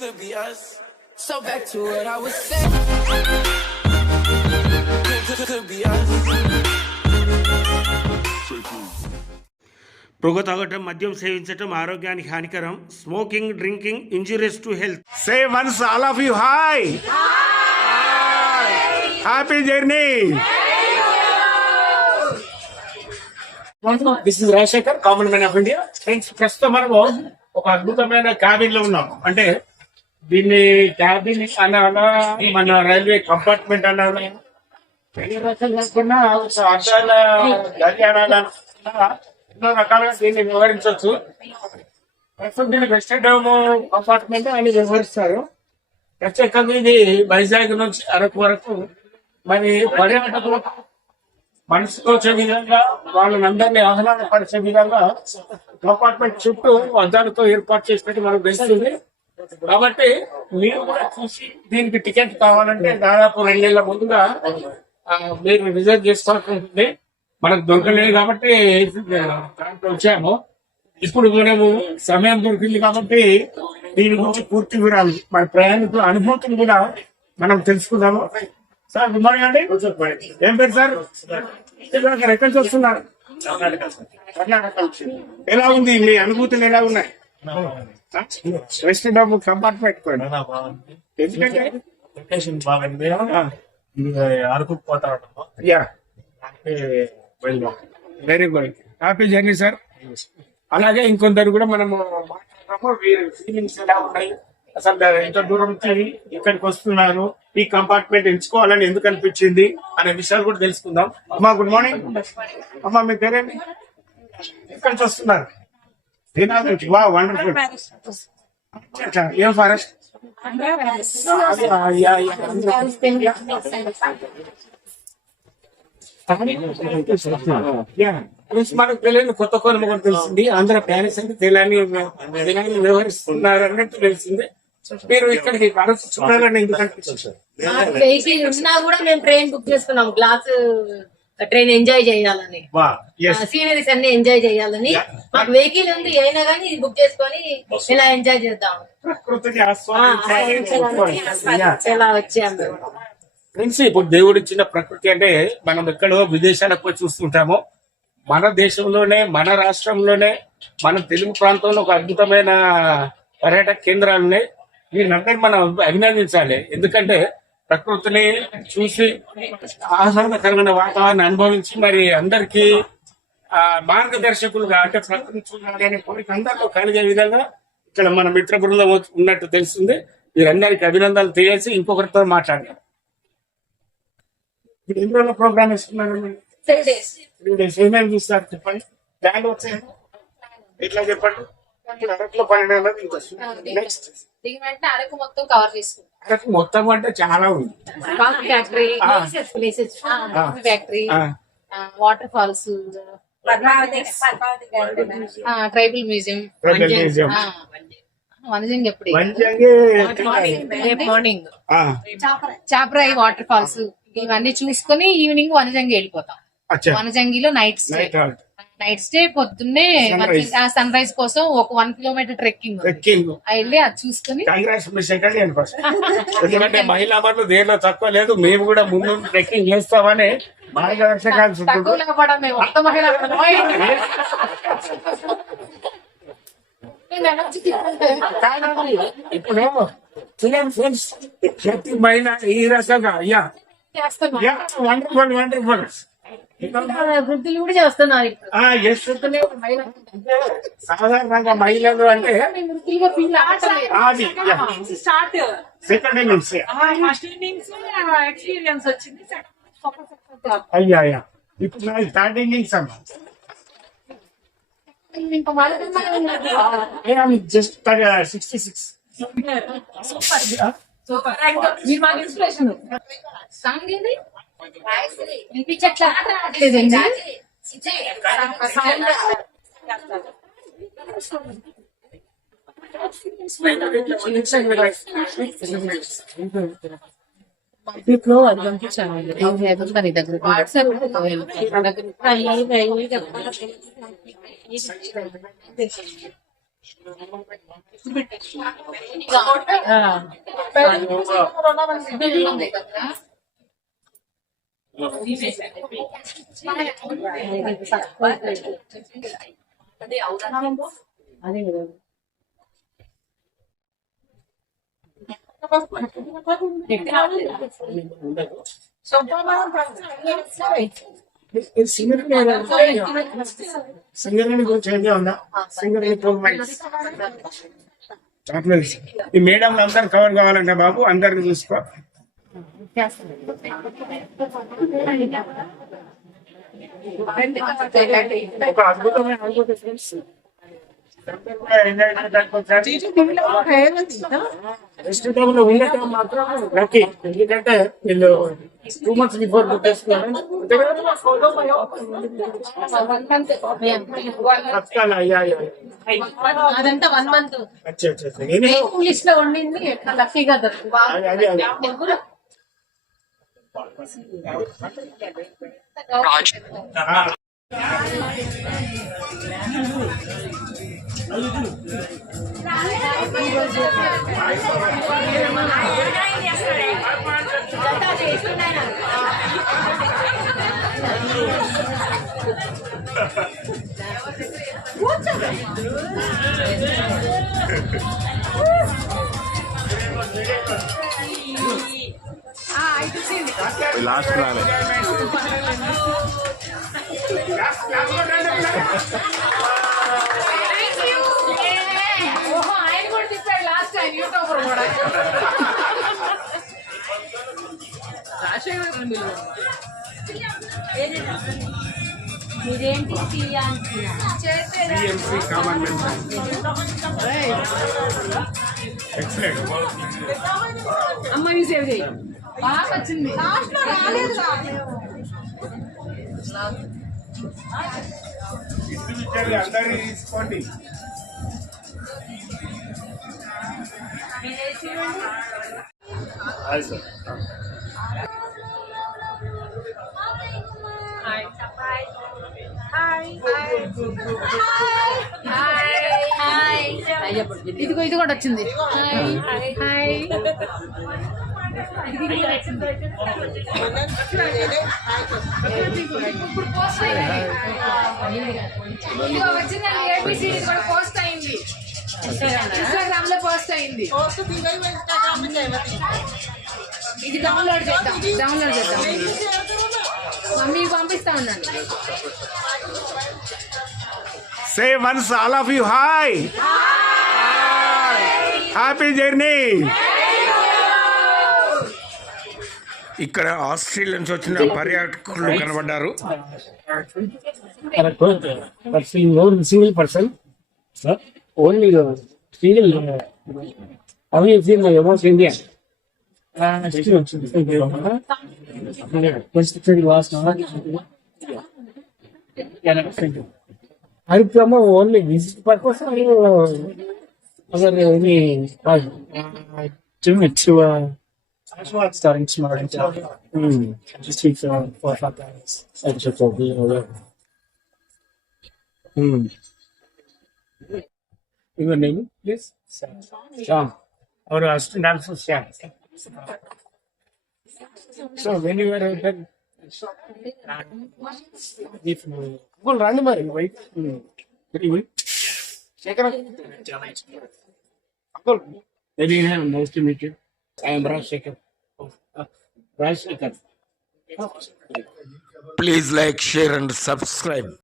Could be us. So back to what I was saying. Could be us. పొగ తాగటం, మద్యం సేవించటం ఆరోగ్యానికి హానికరం. Smoking, drinking injurious to health. Say once, all of you, hi. Happy journey. This is Rajshekhar, Common Man of India. Friends, ప్రస్తుతం మనము ఒక అద్భుతమైన cabin లో ఉన్నాం. అంటే దీన్ని క్యాబిన్ అనాలా, మన రైల్వే కంపార్ట్మెంట్ అనాలా, ఎన్ని రకాలు కాకుండా అద్దాల గది అనాలా, ఎన్నో రకాలుగా దీన్ని వివరించవచ్చు. ప్రస్తుతం దీన్ని వెస్టర్న్ డోమ్ కంపార్ట్మెంట్ అని వివరిస్తారు. ప్రత్యేకంగా ఇది వైజాగ్ నుంచి అరకు వరకు మరి పర్యాటకులకు మనసుకు వచ్చే విధంగా వాళ్ళందరినీ ఆహ్లాదపరిచే విధంగా కంపార్ట్మెంట్ చుట్టూ అద్దాలతో ఏర్పాటు చేసినట్టు మనకు తెలుస్తుంది. కాబట్టి మీరు కూడా చూసి దీనికి టికెట్ కావాలంటే దాదాపు 2 నెలల ముందుగా మీరు రిజర్వ్ చేసుకోవాల్సి ఉంటుంది. మనకు దొరకలేదు కాబట్టి దాంట్లో వచ్చాము. ఇప్పుడు మనము సమయం దొరికింది కాబట్టి దీని గురించి పూర్తి వివరాలు మన ప్రయాణికుల అనుభూతులు కూడా మనం తెలుసుకుందాము. సార్ గుడ్ మార్నింగ్ అండి. ఏం పేరు సార్? ఎక్కడి నుంచి వస్తున్నారు? కర్ణాటక నుంచి. ఎలా ఉంది మీ అనుభూతులు, ఎలా ఉన్నాయి? వెస్టర్న్ డోమ్ కంపార్ట్మెంట్ ఎందుకంటే లొకేషన్ బాగుంది. అరకు పోతా very good, happy journey sir. అలాగే ఇంకొందరు కూడా మనము మాట్లాడతాము. వీరి ఫీలింగ్స్ ఎలా ఉన్నాయి, అసలు ఎంత దూరం నుంచి ఇక్కడికి వస్తున్నారు, ఈ కంపార్ట్మెంట్ ఎంచుకోవాలని ఎందుకు అనిపించింది అనే విషయాలు కూడా తెలుసుకుందాం. అమ్మా గుడ్ మార్నింగ్. అమ్మా మీ పేరేంటి, ఎక్కడి నుంచి వస్తున్నారు? శ్రీనాథ్ నుంచి. వా వండర్ఫుల్. ఏం ఫారెస్ట్? మనకు తెలియని కొత్త కోణం కూడా తెలిసింది. ఆంధ్ర ప్యారిస్ అంటే తెలని వ్యవహరిస్తున్నారు అన్నట్టు తెలిసింది. మీరు ఇక్కడికి చూడాలని ఎందుకు అనిపిస్తుంది? వెహికల్ ఉన్నా కూడా మేము ట్రైన్ బుక్ చేసుకున్నాం. గ్లాస్ ట్రైన్ ఎంజాయ్ చేయాలని, సీనరీస్ అన్ని ఎంజాయ్ చేయాలని మాకు వెహికల్ ఉంది. అయినా కానీ ఇది బుక్ చేసుకొని ఇలా ఎంజాయ్ చేద్దాం, ప్రకృతిని ఇలా వచ్చాము. ఫ్రెండ్స్, ఇప్పుడు దేవుడు ఇచ్చిన ప్రకృతి అంటే మనం ఎక్కడో విదేశాలకు పోయి చూస్తుంటాము. మన దేశంలోనే, మన రాష్ట్రంలోనే, మన తెలుగు ప్రాంతంలో ఒక అద్భుతమైన పర్యాటక కేంద్రాలు ఉన్నాయి. వీళ్ళందరినీ మనం అభినందించాలి. ఎందుకంటే ప్రకృతిని చూసి ఆహ్లాదకరమైన వాతావరణం అనుభవించి మరి అందరికీ మార్గదర్శకులుగా, అంటే ప్రకృతి చూడాలి అనే కోరిక అందరిలో కలిగే విధంగా ఇక్కడ మన మిత్ర బృందం ఉన్నట్టు తెలుస్తుంది. వీరందరికీ అభినందనలు తెలియజేసి ఇంకొకరితో మాట్లాడారు. ఇప్పుడు ఎన్ని రోజుల ప్రోగ్రామ్ ఇస్తున్నారు? 3 days. 3 days. ఏమేమి చూస్తారు చెప్పండి. ప్లాన్ వచ్చాయి ఎట్లా చెప్పండి. అరకులో 12 నెలలు ఇంకా నెక్స్ట్ దిగిన అరకు మొత్తం కవర్ చేసుకుంటాం. అరకు మొత్తం అంటే చాలా ఉంది. Factory, factory, waterfalls, tribal museum, Vanajangi ఎప్పుడు మార్నింగ్, చాపరాయి వాటర్ ఫాల్స్ ఇవన్నీ చూసుకుని ఈవినింగ్ వనజంగి వెళ్ళిపోతాం. వనజంగిలో నైట్ స్టే, పొద్దున్నే సన్ రైజ్ కోసం ఒక 1 kilometer ట్రెక్కింగ్ వెళ్ళి అది చూసుకుని. ఎందుకంటే మహిళా మనులు దేనిలో తక్కువ లేదు. మేము కూడా ముందు ట్రెక్కింగ్ చేస్తామని మార్గదర్శకాలు ఇప్పుడు ఫ్రెండ్స్ ప్రతి మహిళ ఈ రకంగా వండర్ఫుల్ వండర్ఫుల్ వృద్ధులు కూడా చేస్తున్నారు. సాధారణంగా మహిళలు అంటే సెకండ్ ఇన్నింగ్స్ ఎక్స్పీరియన్స్ వచ్చింది. అయ్యా ఇప్పుడు థర్డ్ ఇన్నింగ్స్ అమ్మా. జస్ట్ 66. మీరు మాకు ఇన్స్పిరేషన్. సాంగ్ ఏంది వినిపించట్లా లేదండి. లో అది పంపించాను దగ్గర వాట్సాప్ అదే కదా. సింగరేణి గురించి ఐడియా ఉందా? Singareni coal mines chocolates. ఈ మేడం అందరు కవర్ కావాలంటే బాబు అందరిని చూసుకో. ఒక అద్భుతమైన అనుభూతి ఫ్రెండ్స్. రెస్టారెంట్ లో ఉండటం మాత్రం లక్కీ. ఎందుకంటే వీళ్ళు 2 months బిఫోర్ పుట్టేస్తున్నారు. అదంతా 1 month ఇంగ్లీష్ లో వండింది ఎట్లా లక్కీగా దొరుకుతుంది. లాస్ట్ రాలే. ఆయన కూడా తిప్పాడు లాస్ట్ ఆయన యూట్యూబర్ కూడా. అమ్మాయి సేవ్ చేయి. బాగా వచ్చింది. అందరినీ తీసుకోండి. ఇదిగో ఇది కూడా వచ్చింది. ఇప్పుడు పోస్ట్ అయింది. ఇదిగో వచ్చిందండి ఏబిసి. ఇది కూడా పోస్ట్ అయింది. ఇన్స్టాగ్రామ్ లో పోస్ట్ అయింది. ఇది డౌన్లోడ్ చేద్దాం. మమ్మీకి పంపిస్తా ఉన్నాను. Say once all of you hi. Happy journey. ఇక్కడ ఆస్ట్రేలియా నుంచి వచ్చిన పర్యాటకులు కనబడ్డారు. సింగిల్ పర్సన్ ఓన్లీ సింగిల్ అవి అమౌంట్ ఇండియా హరిప్రమ ఓన్లీ విజిట్ పర్పస్ अगर starting smart and just take 4 or 5 hours. Your name, please? Shyam. Our assistant also Shyam. So when you were there, if well, run Mari, wait. Very good. Shekhar. Uncle, very nice to meet you. I am Rajshekhar. Rajshekhar. Please like, share and subscribe.